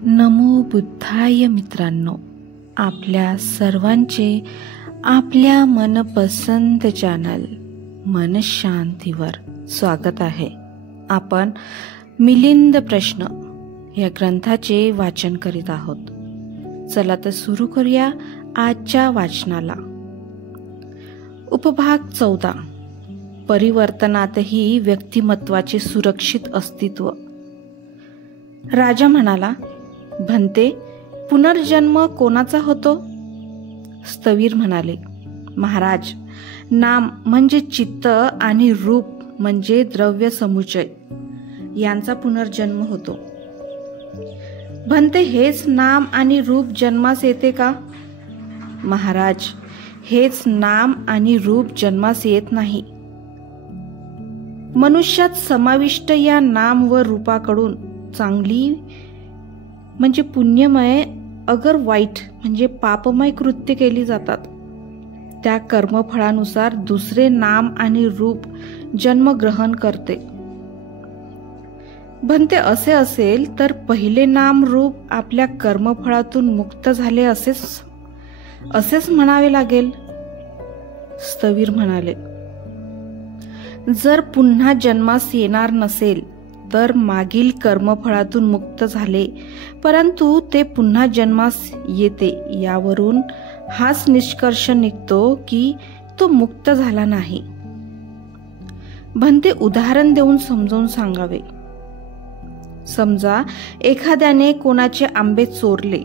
नमो बुद्धाय मित्रांनो, आपल्या सर्वांचे आपल्या मनपसंत चॅनल मन शांतीवर स्वागत आहे. आपण मिलिंद प्रश्न या ग्रंथाचे वाचन करीत आहोत. चला तर सुरू करूया आजच्या वाचनाला. उपभाग 14. परिवर्तनातही व्यक्तिमत्वाचे सुरक्षित अस्तित्व. राजा म्हणाला, भन्ते, पुनर्जन्म कोणाचा होतो? स्थवीर म्हणाले, महाराज, नाम म्हणजे चित्त आणि रूप म्हणजे द्रव्य समुच्चय यांचा पुनर्जन्म होतो. भन्ते, हेच नाम आणि रूप जन्मास येते का? महाराज, हेच नाम आणि रूप जन्मास येत नाही. मनुष्यात समाविष्ट या नाम व रूपाकडून चांगली म्हणजे पुण्यमय अगर वाईट म्हणजे पापमय कृत्य केली जातात. त्या कर्मफळानुसार दुसरे नाम आणि रूप जन्म ग्रहण करते. भन्ते, असे असेल तर पहिले नाम रूप आपल्या कर्मफळातून मुक्त झाले असेच म्हणावे लागेल. स्थवीर म्हणाले, जर पुन्हा जन्मास येणार नसेल तर मागील कर्मफळातून मुक्त झाले, परंतु ते पुन्हा जन्मास येते, यावरून हाच निष्कर्ष निघतो की तो मुक्त झाला नाही. भन्ते, उदाहरण देऊन समजावून सांगावे. समजा एखाद्याने कोणाचे आंबे चोरले,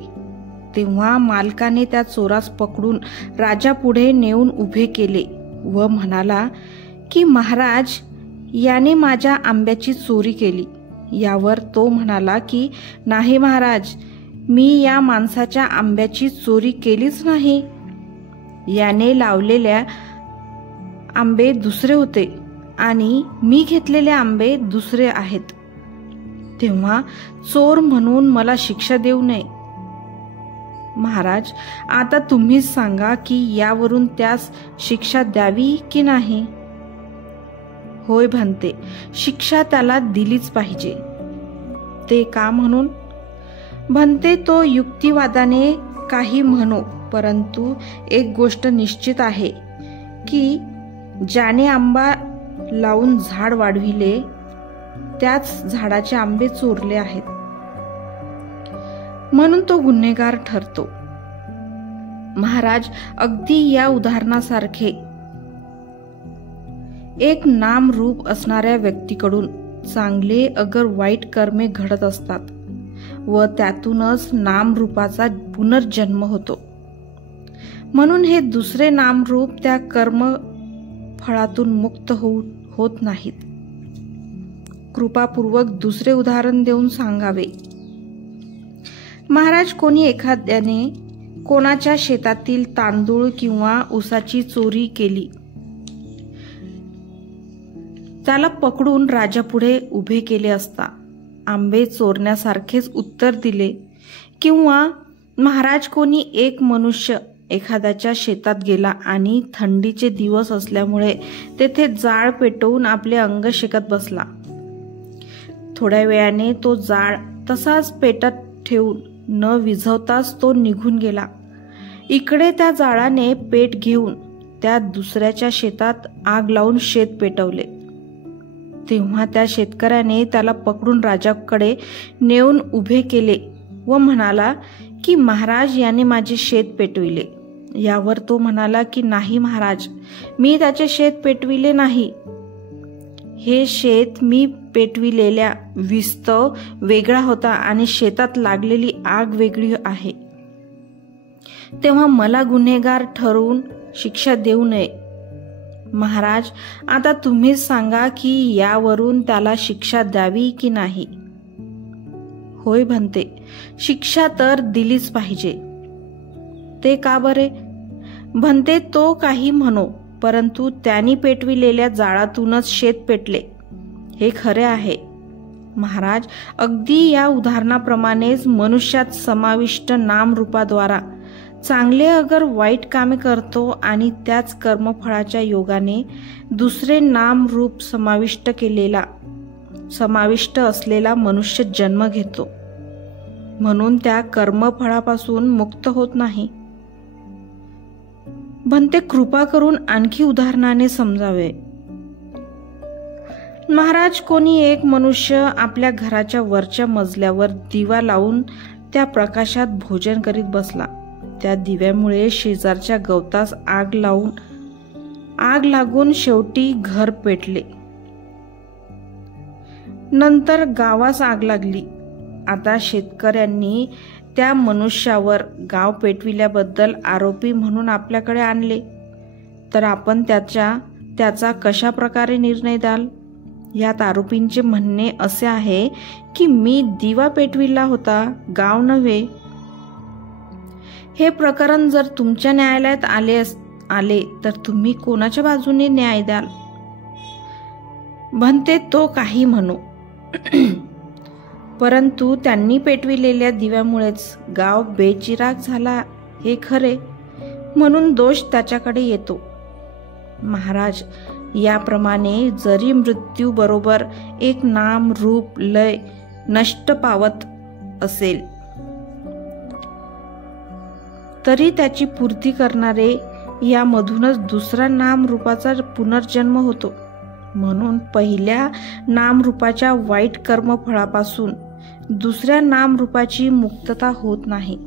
तेव्हा मालकाने त्या चोरास पकडून राजापुढे नेऊन उभे केले व म्हणाला की महाराज, याने माझ्या आंब्याची चोरी केली. यावर तो म्हणाला की नाही महाराज, मी या माणसाच्या आंब्याची चोरी केलीच नाही. याने लावलेल्या आंबे दुसरे होते आणि मी घेतलेले आंबे दुसरे आहेत. तेव्हा चोर म्हणून मला शिक्षा देऊ नये. महाराज, आता तुम्हीच सांगा की यावरून त्यास शिक्षा द्यावी की नाही? होय भन्ते, शिक्षा त्याला दिलीच पाहिजे. ते का म्हणून? भन्ते, तो युक्तिवादाने काही म्हणो, परंतु एक गोष्ट निश्चित आहे की ज्याने आंबा लावून झाड वाढविले त्याच झाडाचे आंबे चोरले आहेत, म्हणून तो गुन्हेगार ठरतो. महाराज, अगदी या उदाहरणासारखे एक नाम रूप असणाऱ्या व्यक्तीकडून चांगले अगर वाईट कर्मे घडत असतात व त्यातूनच नाम रूपाचा पुनर्जन्म होतो. म्हणून हे दुसरे नाम रूप त्या कर्म फळातून मुक्त होत नाहीत. कृपापूर्वक दुसरे उदाहरण देऊन सांगावे. महाराज, कोणी एखाद्याने कोणाच्या शेतातील तांदूळ किंवा ऊसाची चोरी केली, त्याला पकडून राजापुढे उभे केले असता आंबे चोरण्यासारखेच उत्तर दिले, किंवा महाराज, कोणी एक मनुष्य एखाद्याच्या शेतात गेला आणि थंडीचे दिवस असल्यामुळे तेथे जाळ पेटवून आपले अंग शेकत बसला. थोड्या वेळाने तो जाळ तसाच पेटत ठेवून न विझवताच तो निघून गेला. इकडे त्या जाळाने पेट घेऊन त्या दुसऱ्याच्या शेतात आग लावून शेत पेटवले. तेव्हा त्या शेतकऱ्याने त्याला पकडून राजाकडे नेऊन उभे केले व म्हणाला की महाराज, याने माझे शेत पेटविले. यावर तो म्हणाला की नाही महाराज, मी त्याचे शेत पेटविले नाही. हे शेत मी पेटविलेल्या विस्तव वेगळा होता आणि शेतात लागलेली आग वेगळी आहे. तेव्हा मला गुन्हेगार ठरवून शिक्षा देऊ नये. महाराज, आता तुम्हीच सांगा की यावरून त्याला शिक्षा द्यावी की नाही? होय भन्ते, शिक्षा तर दिलीच पाहिजे. ते का बरे? भन्ते, तो काही म्हणो, परंतु त्यांनी पेटविलेल्या जाळातूनच शेत पेटले, हे खरे आहे. महाराज, अगदी या उदाहरणाप्रमाणेच मनुष्यात समाविष्ट नामरूपाद्वारा चांगले अगर वाईट कामे करतो आणि त्याच कर्मफळाच्या योगाने दुसरे नाम रूप समाविष्ट असलेला मनुष्य जन्म घेतो. म्हणून त्या कर्मफळापासून मुक्त होत नाही. भंते कृपा करून आणखी उदाहरणाने समजावे. महाराज, कोणी एक मनुष्य आपल्या घराच्या वरच्या मजल्यावर दिवा लावून त्या प्रकाशात भोजन करीत बसला. त्या दिव्यामुळे शेजारच्या गवतास आग लागून शेवटी घर पेटले. नंतर गावास आग लागली. आता शेतकऱ्यांनी त्या मनुष्यावर गाव पेटविल्याबद्दल आरोपी म्हणून आपल्याकडे आणले, तर आपण त्याचा कशा प्रकारे निर्णय द्याल? यात आरोपींचे म्हणणे असे आहे की मी दिवा पेटविला होता, गाव नव्हे. हे प्रकरण जर तुमच्या न्यायालयात आले तर तुम्ही कोणाच्या बाजूने न्याय द्याल? भंते, तो काही म्हणो, परंतु त्यांनी पेटविलेल्या दिव्यामुळेच गाव बेचिराग झाला हे खरे, म्हणून दोष त्याच्याकडे येतो. महाराज, याप्रमाणे जरी मृत्यू बरोबर एक नाम रूप लय नष्ट पावत असेल तरी त्याची पूर्ती करणारे यामधूनच दुसरा नाम रूपाचा पुनर्जन्म होतो. म्हणून पहिल्या नामरूपाच्या वाईट कर्मफळापासून दुसऱ्या नामरूपाची मुक्तता होत नाही.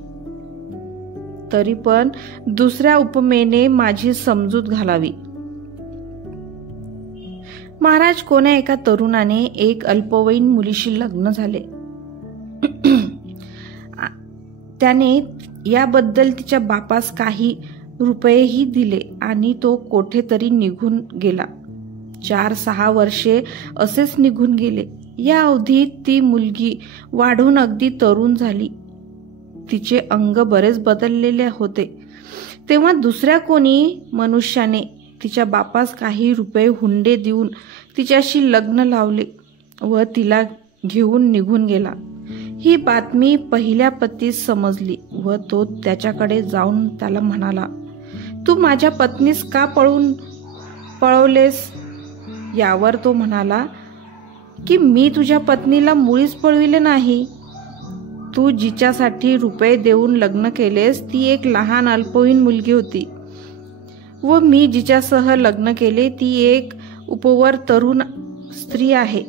तरी पण दुसऱ्या उपमेने माझी समजूत घालावी. महाराज, कोण्या एका तरुणाने एक अल्पवयीन मुलीशी लग्न झाले. त्याने याबद्दल तिच्या बापास काही रुपयेही दिले आणि तो कोठेतरी निघून गेला. 4-6 वर्षे असेच निघून गेले. या अवधीत ती मुलगी वाढून अगदी तरुण झाली. तिचे अंग बरेच बदललेले होते. तेव्हा दुसऱ्या कोणी मनुष्याने तिच्या बापास काही रुपये हुंडे देऊन तिच्याशी लग्न लावले व तिला घेऊन निघून गेला. ही बातमी पहिल्या पतीस समजली व तो त्याच्याकडे जाऊन त्याला म्हणाला, तू माझ्या पत्नीस का पळवलेस? यावर तो म्हणाला की मी तुझ्या पत्नीला मुळीच पळविले नाही. तू जिच्यासाठी रुपये देऊन लग्न केलेस ती एक लहान अल्पवयीन मुलगी होती व मी जिच्यासह लग्न केले ती एक उपवर तरुण स्त्री आहे.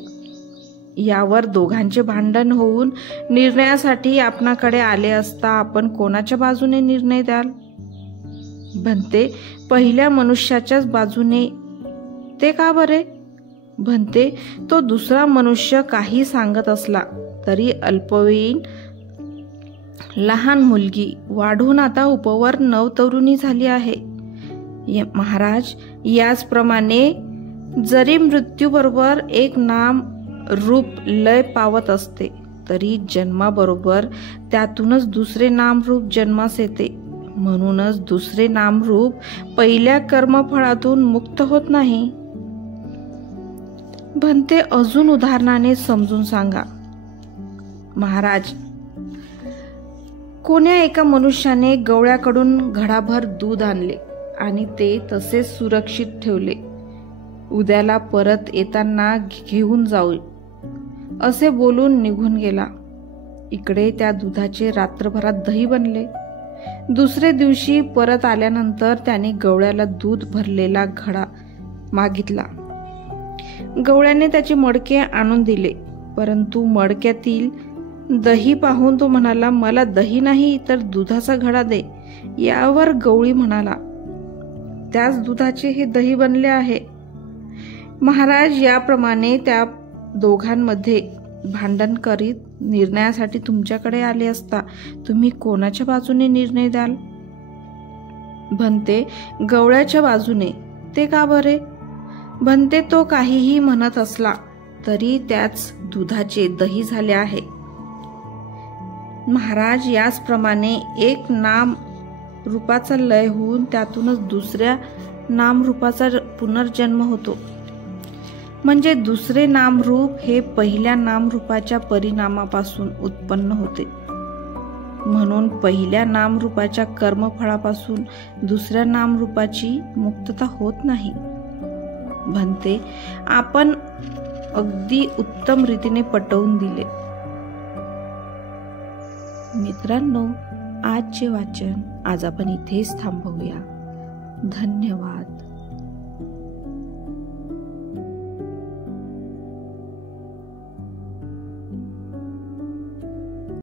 यावर दोघांचे भांडण होऊन निर्णयासाठी आपणाकडे आले असता आपण कोणाच्या बाजूने निर्णय द्याल? भंते, पहिल्या मनुष्याच्याच बाजूने. ते का बरे? भंते, तो दुसरा मनुष्य काही सांगत असला तरी अल्पवयीन लहान मुलगी वाढून आता उपवर नवतरुणी झाली आहे. महाराज, याचप्रमाणे जरी मृत्यूबरोबर एक नाम रूप लय पावत असते तरी जन्माबरोबर त्यातूनच दुसरे नामरूप जन्मास येते. म्हणूनच दुसरे नामरूप पहिल्या कर्मफळातून मुक्त होत नाही. भंते, अजून उदाहरणाने समजून सांगा. महाराज, कोण्या एका मनुष्याने गवळ्याकडून घडाभर दूध आणले आणि ते तसेच सुरक्षित ठेवले. उद्याला परत येताना घेऊन जाऊ असे बोलून निघून गेला. इकडे त्या दुधाचे रात्रभरात दही बनले. दुसरे दिवशी परत आल्यानंतर त्याने गवळ्याला दूध भरलेला घडा मागितला. गवळ्याने त्याचे मडके आणून दिले, परंतु मडक्यातील दही पाहून तो म्हणाला, मला दही नाही तर दुधाचा घडा दे. यावर गवळी म्हणाला, त्याच दुधाचे हे दही बनले आहे. महाराज, याप्रमाणे त्या दोघांमध्ये भांडण करीत निर्णयासाठी तुमच्याकडे आले असता तुम्ही कोणाच्या बाजूने निर्णय द्याल? भंते, गवळ्याच्या बाजूने. ते का बरे? भंते, तो काहीही म्हणत असला तरी त्याच दुधाचे दही झाले आहे. महाराज, याचप्रमाणे एक नाम रूपाचा लय होऊन त्यातूनच दुसऱ्या नामरूपाचा पुनर्जन्म होतो. म्हणजे दुसरे नामरूप हे पहिल्या नामरूपाच्या परिणामापासून उत्पन्न होते. म्हणून पहिल्या नामरूपाच्या कर्मफळापासून दुसऱ्या नामरूपाची मुक्तता होत नाही. भंते, आपण अगदी उत्तम रीतीने पटवून दिले. मित्रांनो, आजचे वाचन आज आपण इथेच थांबवूया. धन्यवाद.